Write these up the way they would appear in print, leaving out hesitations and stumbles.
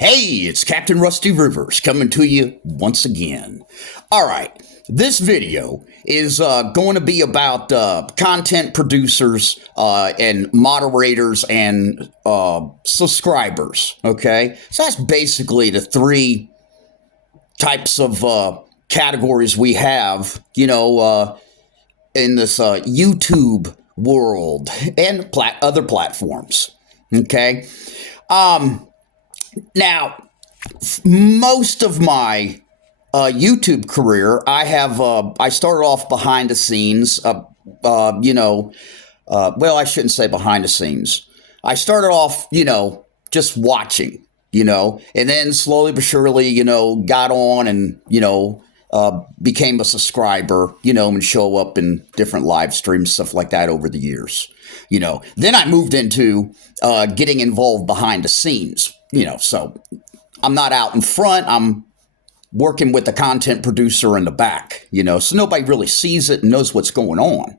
Hey, it's Captain Rusty Rivers coming to you once again. All right, this video is going to be about content producers and moderators and subscribers, okay? So that's basically the three types of categories we have, in this YouTube world and other platforms, okay? Now, most of my YouTube career, I started off behind the scenes, well, I shouldn't say behind the scenes. I started off, just watching, and then slowly but surely, got on and, became a subscriber, and show up in different live streams, stuff like that over the years. Then I moved into getting involved behind the scenes, so I'm not out in front. I'm working with the content producer in the back, so nobody really sees it and knows what's going on,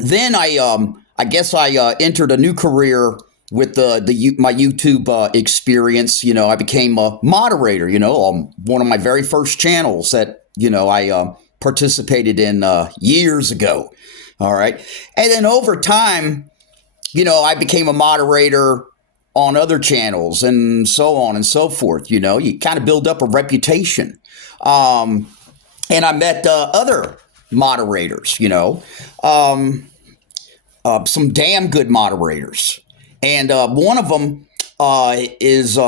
Then I guess I entered a new career with my YouTube experience. I became a moderator, on one of my very first channels that, I participated in years ago. All right. And then over time, I became a moderator on other channels and so on and so forth. You kind of build up a reputation. And I met other moderators, some damn good moderators. And one of them is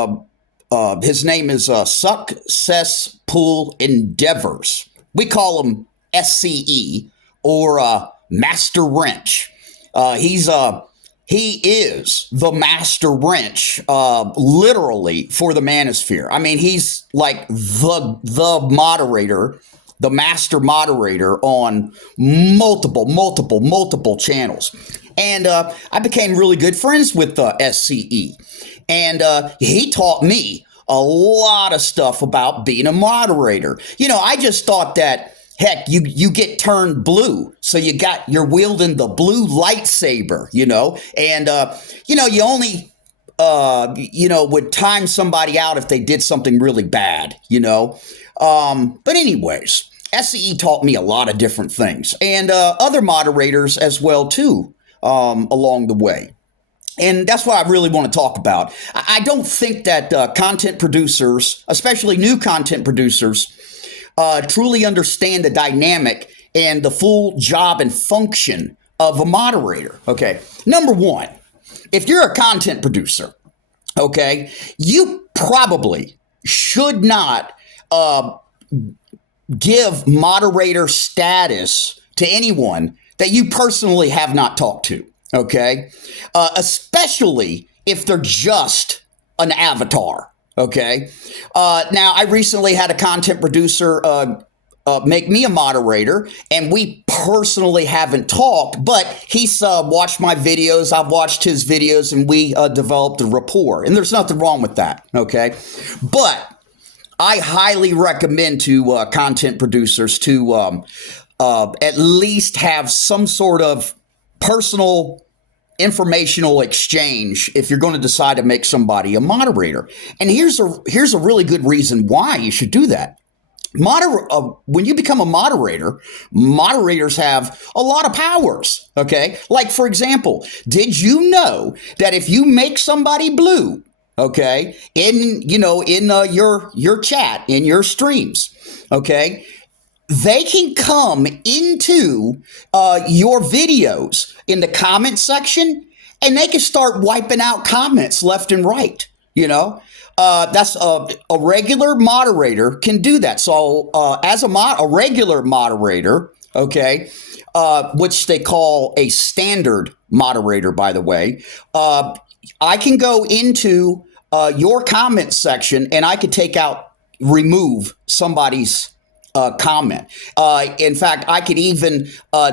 his name is Success Pool Endeavors. We call him SCE or Master Wrench. He is the master wrench, literally, for the manosphere. I mean, he's like the moderator, the master moderator on multiple channels. And I became really good friends with SCE. And he taught me a lot of stuff about being a moderator. I just thought that, heck, you get turned blue. So you're wielding the blue lightsaber, and, you only, would time somebody out if they did something really bad, But anyways, SCE taught me a lot of different things and other moderators as well, too, along the way. And that's what I really want to talk about. I don't think that content producers, especially new content producers, truly understand the dynamic and the full job and function of a moderator. Okay. Number one, if you're a content producer, okay, you probably should not give moderator status to anyone that you personally have not talked to. Okay. Especially if they're just an avatar. Okay. Now, I recently had a content producer make me a moderator, and we personally haven't talked, but he's watched my videos. I've watched his videos, and we developed a rapport. And there's nothing wrong with that. Okay. But I highly recommend to content producers to at least have some sort of personal informational exchange if you're going to decide to make somebody a moderator. And here's a really good reason why you should do that. When you become a moderator, moderators have a lot of powers. Okay. Like, for example, did you know that if you make somebody blue, okay, in your chat, in your streams, okay, they can come into your videos in the comment section, and they can start wiping out comments left and right. That's a regular moderator can do that. So as a regular moderator, okay, which they call a standard moderator, by the way, I can go into your comment section and I could remove somebody's comment. In fact, I could even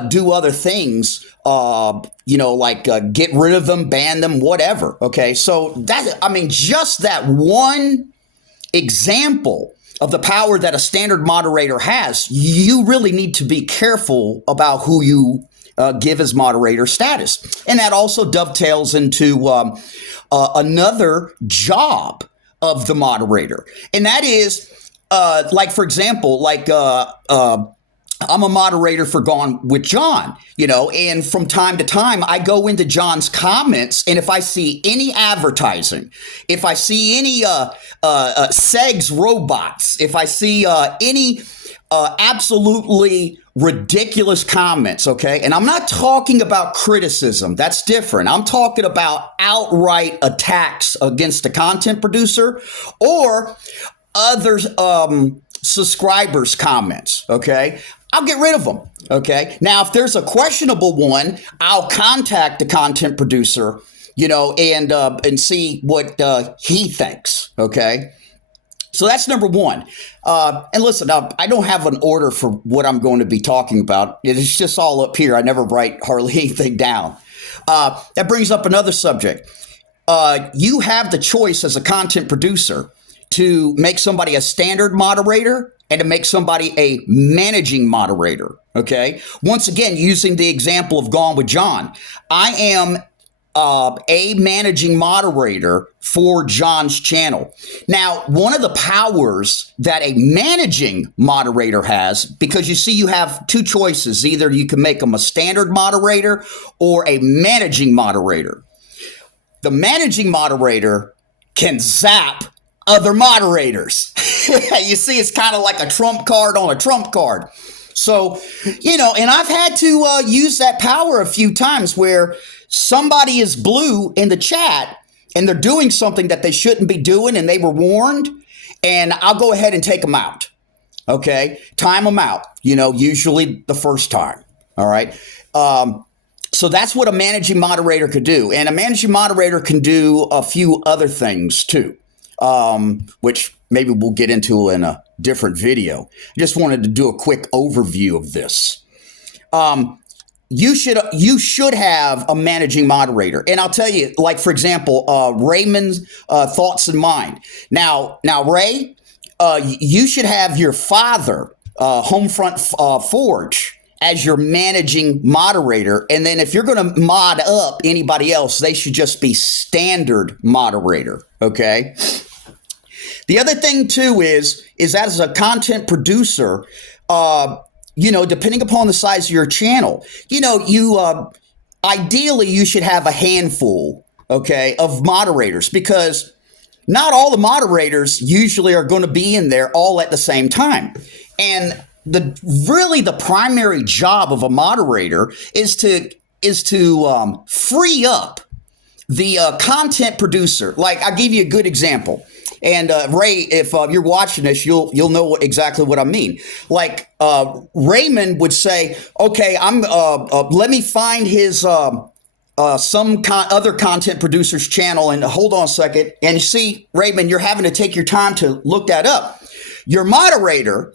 do other things, like get rid of them, ban them, whatever. Okay. So just that one example of the power that a standard moderator has, you really need to be careful about who you give as moderator status. And that also dovetails into another job of the moderator. And that is, like, for example, like I'm a moderator for Gone with John, and from time to time I go into John's comments, and if I see any advertising, if I see any Segs robots, if I see any absolutely ridiculous comments, okay? And I'm not talking about criticism. That's different. I'm talking about outright attacks against the content producer or other subscribers' comments, okay? I'll get rid of them, okay? Now, if there's a questionable one, I'll contact the content producer, and see what he thinks, okay? So that's number one. And listen, I don't have an order for what I'm going to be talking about. It's just all up here. I never write hardly anything down. That brings up another subject. You have the choice as a content producer to make somebody a standard moderator and to make somebody a managing moderator, okay? Once again, using the example of Gone with John, I am a managing moderator for John's channel. Now, one of the powers that a managing moderator has, because you see you have two choices. Either you can make them a standard moderator or a managing moderator. The managing moderator can zap other moderators. You see, it's kind of like a trump card on a trump card. So, and I've had to use that power a few times where somebody is blue in the chat and they're doing something that they shouldn't be doing and they were warned, and I'll go ahead and take them out. Okay? Time them out, usually the first time. All right? So that's what a managing moderator could do. And a managing moderator can do a few other things too, which maybe we'll get into in a different video. I just wanted to do a quick overview of this. You should have a managing moderator. And I'll tell you, like, for example, Raymond's Thoughts in Mind. Now, Ray, you should have your father, Homefront Forge, as your managing moderator. And then if you're going to mod up anybody else, they should just be standard moderator. Okay. The other thing too is that as a content producer, depending upon the size of your channel, ideally you should have a handful, okay, of moderators, because not all the moderators usually are going to be in there all at the same time. And the primary job of a moderator is to free up the content producer. Like, I'll give you a good example. And Ray, if you're watching this, you'll know exactly what I mean. Like, Raymond would say, "Okay, let me find his other content producer's channel, and hold on a second." And you see, Raymond, you're having to take your time to look that up. Your moderator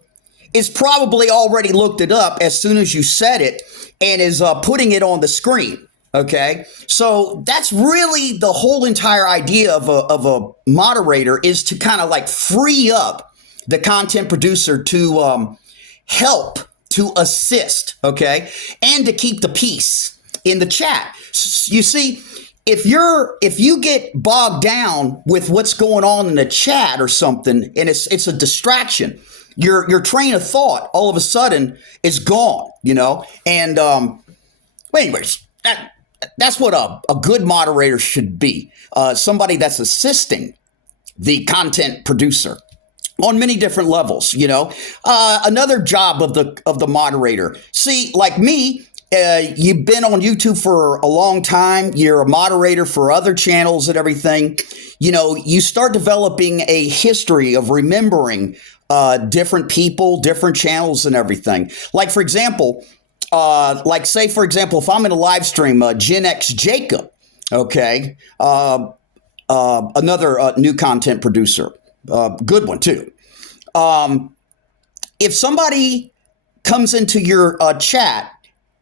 is probably already looked it up as soon as you said it and is putting it on the screen. Okay, so that's really the whole entire idea of a moderator, is to kind of like free up the content producer to help, to assist, okay, and to keep the peace in the chat. You see, if you get bogged down with what's going on in the chat or something, and it's a distraction, your train of thought all of a sudden is gone, And anyways, that's what a good moderator should be. Somebody that's assisting the content producer on many different levels. Another job of the moderator. See, like me, you've been on YouTube for a long time. You're a moderator for other channels and everything. You start developing a history of remembering different people, different channels and everything. Like, for example, say, for example, if I'm in a live stream, Gen X Jacob, okay, another new content producer, good one too. If somebody comes into your chat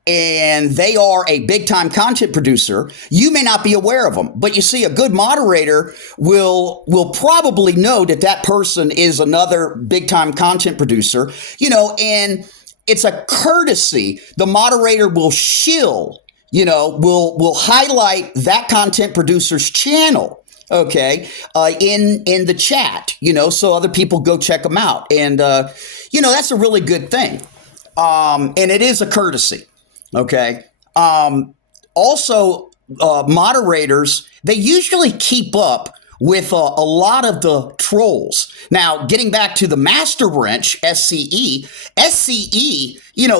and they are a big time content producer, you may not be aware of them, but you see, a good moderator will probably know that person is another big time content producer, and it's a courtesy. The moderator will shill, will highlight that content producer's channel, okay, in the chat, so other people go check them out. And, that's a really good thing. And it is a courtesy, okay. Also, moderators, they usually keep up with a lot of the trolls. Now, getting back to the Master Wrench, SCE,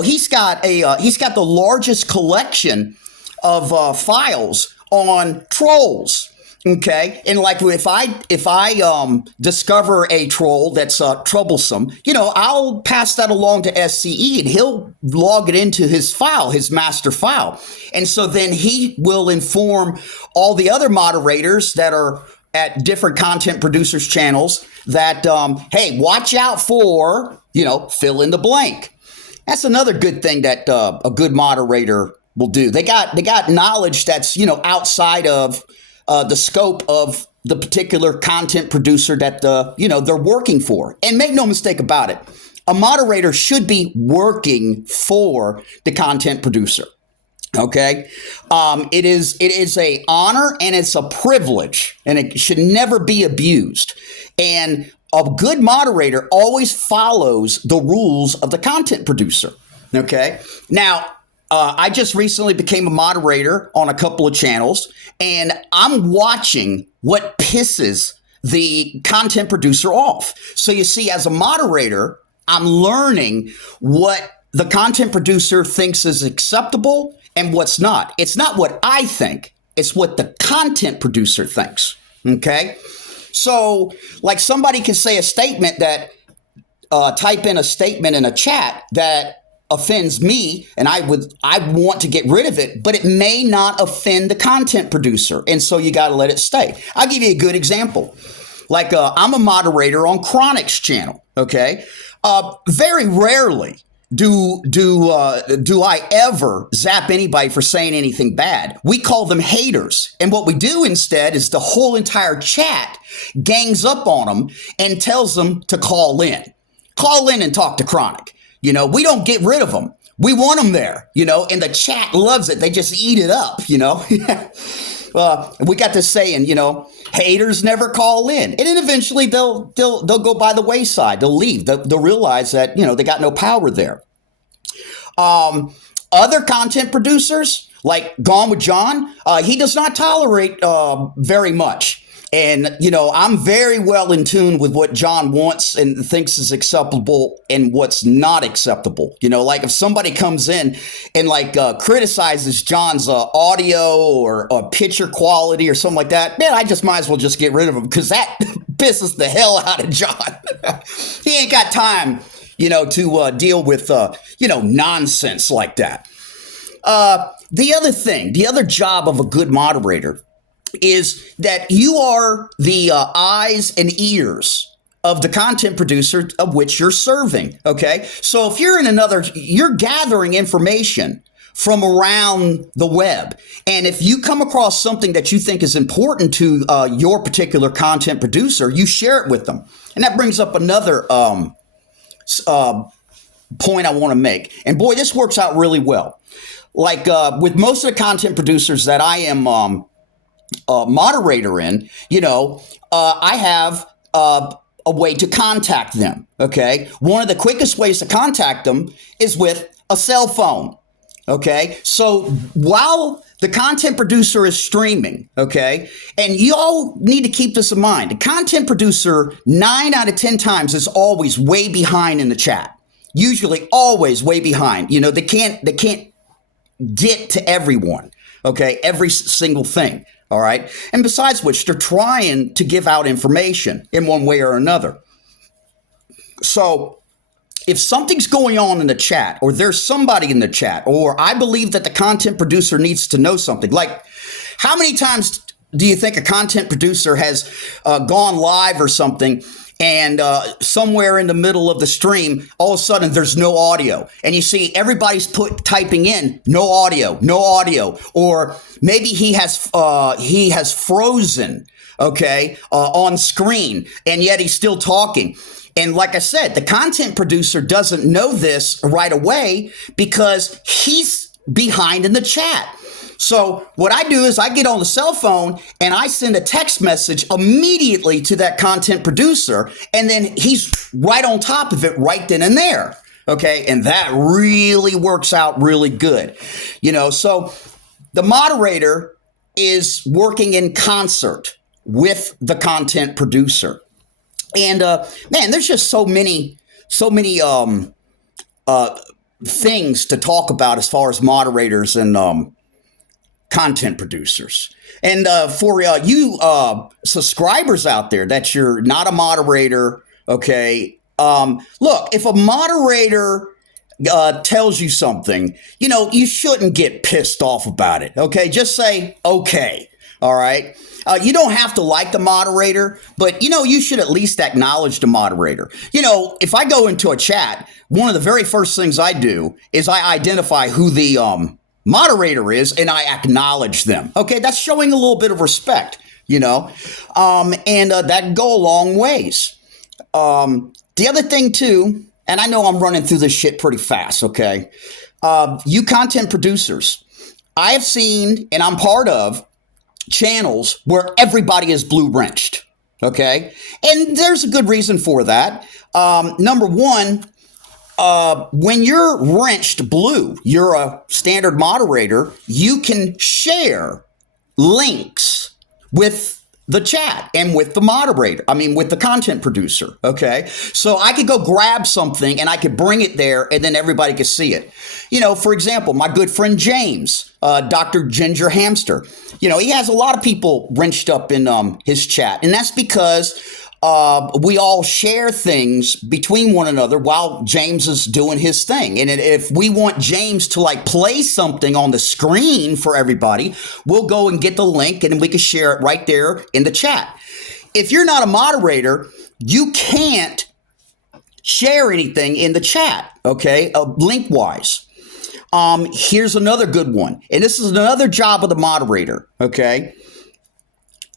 he's got the largest collection of files on trolls. Okay, and like if I discover a troll that's troublesome, I'll pass that along to SCE, and he'll log it into his file, his master file, and so then he will inform all the other moderators that are at different content producers' channels that hey, watch out for fill in the blank. That's another good thing that a good moderator will do. They got knowledge that's outside of the scope of the particular content producer that they're working for. And make no mistake about it, a moderator should be working for the content producer. Okay, it is a honor and it's a privilege, and it should never be abused. And a good moderator always follows the rules of the content producer. Okay, now. I just recently became a moderator on a couple of channels, and I'm watching what pisses the content producer off. So you see, as a moderator, I'm learning what the content producer thinks is acceptable and what's not. It's not what I think. It's what the content producer thinks. Okay. So like somebody can say a statement that type in a statement in a chat that offends me, and I want to get rid of it, but it may not offend the content producer, and so you got to let it stay. I'll give you a good example. Like I'm a moderator on Chronic's channel. Okay, very rarely do I ever zap anybody for saying anything bad. We call them haters, and what we do instead is the whole entire chat gangs up on them and tells them to call in and talk to Chronic. We don't get rid of them. We want them there, and the chat loves it. They just eat it up, we got this saying, haters never call in. And then eventually they'll go by the wayside. They'll leave. They'll realize that, they got no power there. Other content producers, like Gone with John, he does not tolerate very much. And, I'm very well in tune with what John wants and thinks is acceptable and what's not acceptable. Like if somebody comes in and criticizes John's audio or picture quality or something like that, man, I just might as well just get rid of him because that pisses the hell out of John. He ain't got time, to deal with, nonsense like that. The other job of a good moderator is that you are the eyes and ears of the content producer of which you're serving. Okay. So if you're gathering information from around the web. And if you come across something that you think is important to your particular content producer, you share it with them. And that brings up another point I want to make. And boy, this works out really well. Like with most of the content producers that I am moderator in, I have a way to contact them. Okay. One of the quickest ways to contact them is with a cell phone. Okay. So while the content producer is streaming, okay, and you all need to keep this in mind. The content producer 9 out of 10 times is always way behind in the chat. Usually always way behind. They can't get to everyone. Okay. Every single thing. All right. And besides which, they're trying to give out information in one way or another. So if something's going on in the chat, or there's somebody in the chat, or I believe that the content producer needs to know something, like how many times do you think a content producer has gone live or something, and somewhere in the middle of the stream, all of a sudden there's no audio, and you see everybody's typing in no audio, or maybe he has frozen, okay, on screen, and yet he's still talking. And like I said, the content producer doesn't know this right away because he's behind in the chat. So what I do is I get on the cell phone and I send a text message immediately to that content producer, and then he's right on top of it right then and there. Okay. And that really works out really good. So the moderator is working in concert with the content producer. And man, there's just so many things to talk about as far as moderators and content producers. And for you subscribers out there that you're not a moderator, okay, look, if a moderator tells you something, you shouldn't get pissed off about it, okay? Just say, okay, all right? You don't have to like the moderator, but, you should at least acknowledge the moderator. If I go into a chat, one of the very first things I do is I identify who the moderator is, and I acknowledge them. Okay, that's showing a little bit of respect, and that can go a long ways. The other thing too, and I know I'm running through this shit pretty fast, okay? You content producers, I have seen, and I'm part of, channels where everybody is blue wrenched, okay? And there's a good reason for that. Number one, when you're wrenched blue, you're a standard moderator, you can share links with the chat and with the moderator. With the content producer. Okay. So I could go grab something and I could bring it there and then everybody could see it. For example, my good friend James, Dr. Ginger Hamster, he has a lot of people wrenched up in his chat. And that's because we all share things between one another while James is doing his thing. And if we want James to play something on the screen for everybody, we'll go and get the link and we can share it right there in the chat. If you're not a moderator, you can't share anything in the chat, okay, link wise. Here's another good one. And this is another job of the moderator, okay?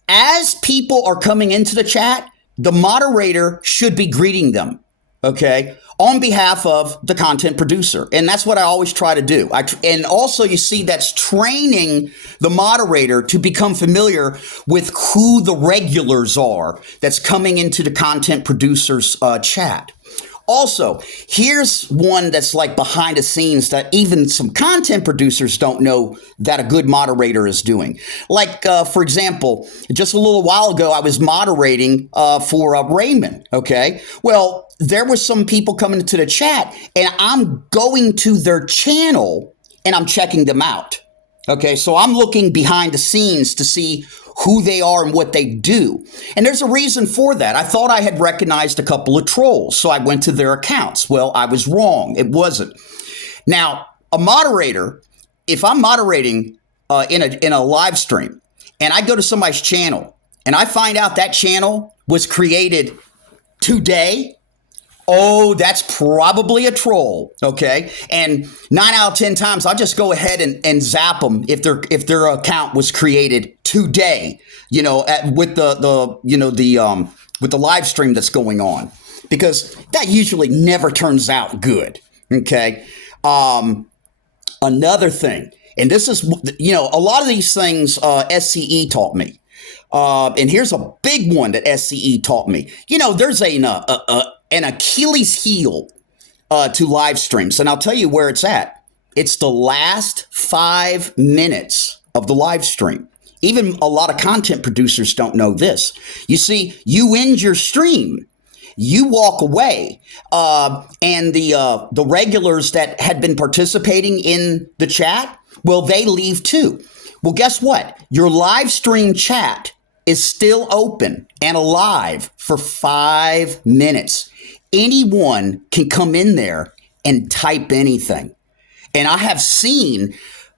As people are coming into the chat, the moderator should be greeting them, okay, on behalf of the content producer. And that's what I always try to do. And also, you see, that's training the moderator to become familiar with who the regulars are that's coming into the content producer's chat. Also, here's one that's behind the scenes that even some content producers don't know that a good moderator is doing. For example, just a little while ago, I was moderating for Raymond, okay? Well, there were some people coming into the chat, and I'm going to their channel, and I'm checking them out, okay? So I'm looking behind the scenes to see who they are and what they do. And there's a reason for that. I thought I had recognized a couple of trolls, so I went to their accounts. Well, I was wrong. It wasn't. Now, a moderator, if I'm moderating in a live stream and I go to somebody's channel and I find out that channel was created today, oh, that's probably a troll, okay? And 9 out of 10 times, I'll just go ahead and zap them if their account was created today, with the live stream that's going on, because that usually never turns out good, okay? Another thing, and this is, a lot of these things SCE taught me. And here's a big one that SCE taught me. There's an Achilles heel to live streams. And I'll tell you where it's at. It's the last 5 minutes of the live stream. Even a lot of content producers don't know this. You see, you end your stream, you walk away, and the regulars that had been participating in the chat, well, they leave too. Well, guess what? Your live stream chat is still open and alive for 5 minutes. Anyone can come in there and type anything. And I have seen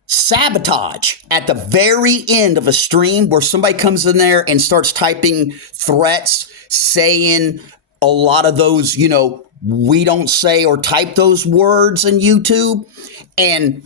sabotage at the very end of a stream where somebody comes in there and starts typing threats, saying a lot of those, we don't say or type those words in YouTube, and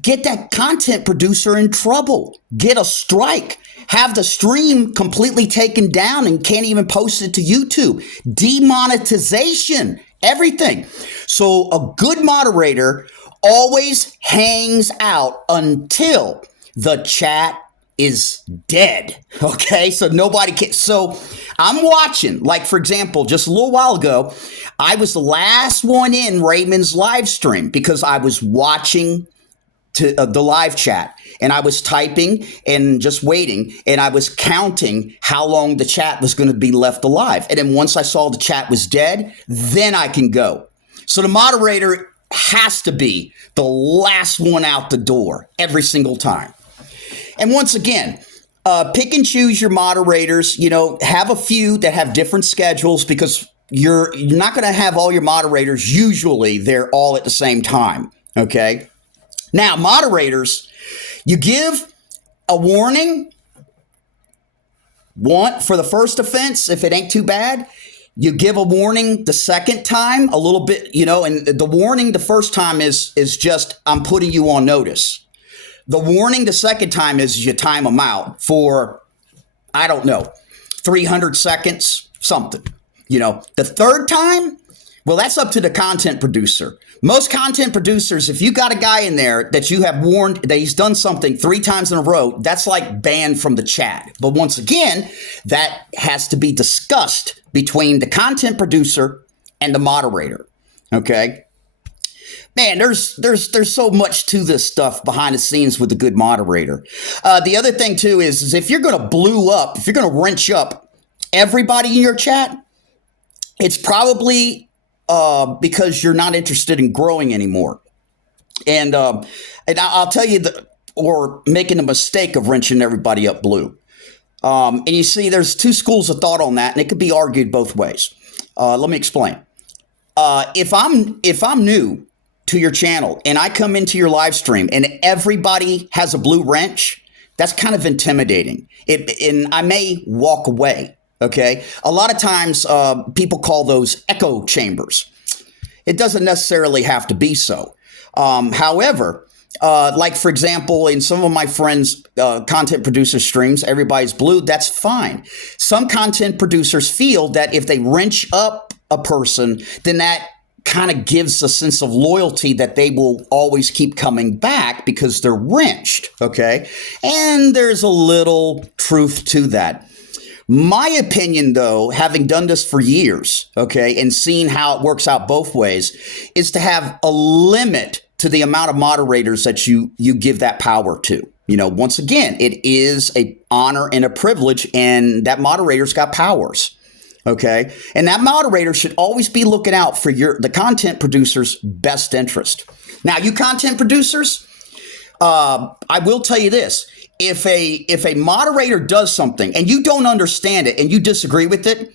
get that content producer in trouble, get a strike. have the stream completely taken down and can't even post it to YouTube. Demonetization, everything. So a good moderator always hangs out until the chat is dead. Okay, so nobody can. So I'm watching, like, for example, just a little while ago, I was the last one in Raymond's live stream because I was watching to the live chat, and I was typing and just waiting, and I was counting how long the chat was going to be left alive. And then once I saw the chat was dead, then I can go. So the moderator has to be the last one out the door every single time. And once again, pick and choose your moderators. You know, have a few that have different schedules, because you're not going to have all your moderators. Usually they're all at the same time. Okay. Now, moderators, you give a warning for the first offense. If it ain't too bad, you give a warning the second time a little bit, you know, and the warning the first time is just, I'm putting you on notice. The warning the second time is you time them out for, I don't know, 300 seconds, something. You know, the third time, well, that's up to the content producer. Most content producers, if you got a guy in there that you have warned that he's done something 3 times in a row, that's like banned from the chat. But once again, that has to be discussed between the content producer and the moderator. Okay. Man, there's so much to this stuff behind the scenes with a good moderator. The other thing too is if you're going to if you're going to wrench up everybody in your chat, it's probably because you're not interested in growing anymore. And I'll tell you or making a mistake of wrenching everybody up blue. And you see, there's 2 schools of thought on that, and it could be argued both ways. Let me explain. If I'm new to your channel and I come into your live stream and everybody has a blue wrench, that's kind of intimidating. And I may walk away. Okay. A lot of times people call those echo chambers. It doesn't necessarily have to be so. However, like, for example, in some of my friends' content producer streams, everybody's blue. That's fine. Some content producers feel that if they wrench up a person, then that kind of gives a sense of loyalty that they will always keep coming back because they're wrenched. Okay. And there's a little truth to that. My opinion, though, having done this for years, okay, and seeing how it works out both ways, is to have a limit to the amount of moderators that you give that power to. You know, once again, it is an honor and a privilege, and that moderator's got powers. Okay. And that moderator should always be looking out for the content producer's best interest. Now, you content producers, I will tell you this. If a moderator does something and you don't understand it and you disagree with it,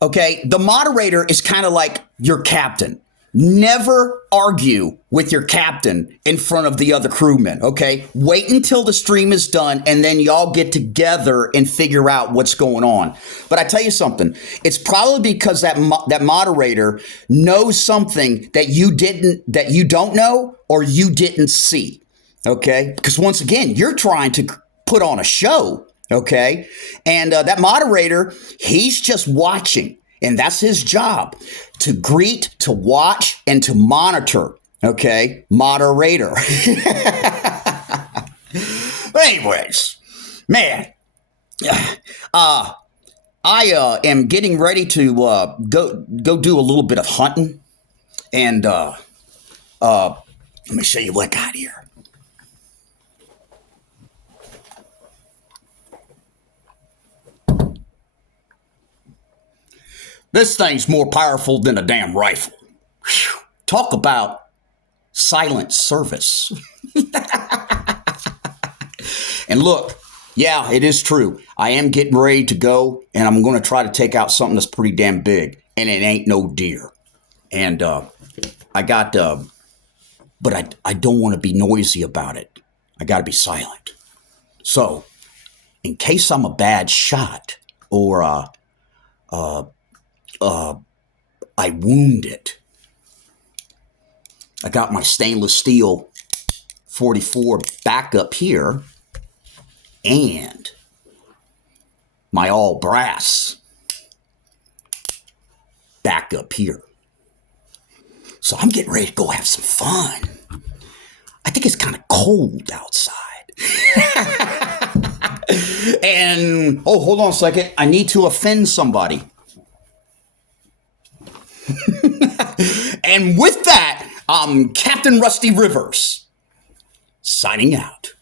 okay, the moderator is kind of like your captain. Never argue with your captain in front of the other crewmen, okay? Wait until the stream is done and then y'all get together and figure out what's going on. But I tell you something, it's probably because that moderator knows something that you don't know or you didn't see, okay? Because once again, you're trying to put on a show, okay? And that moderator, he's just watching. And that's his job, to greet, to watch, and to monitor. Okay? Moderator. Anyways, man, I am getting ready to go do a little bit of hunting. And let me show you what I got here. This thing's more powerful than a damn rifle. Whew. Talk about silent service. And look, yeah, it is true. I am getting ready to go, and I'm going to try to take out something that's pretty damn big, and it ain't no deer. And I got, but I don't want to be noisy about it. I got to be silent. So, in case I'm a bad shot or I wound it, I got my stainless steel 44 back up here, and my all brass back up here. So I'm getting ready to go have some fun. I think it's kind of cold outside. And, oh, hold on a second. I need to offend somebody. And with that, Captain Rusty Rivers signing out.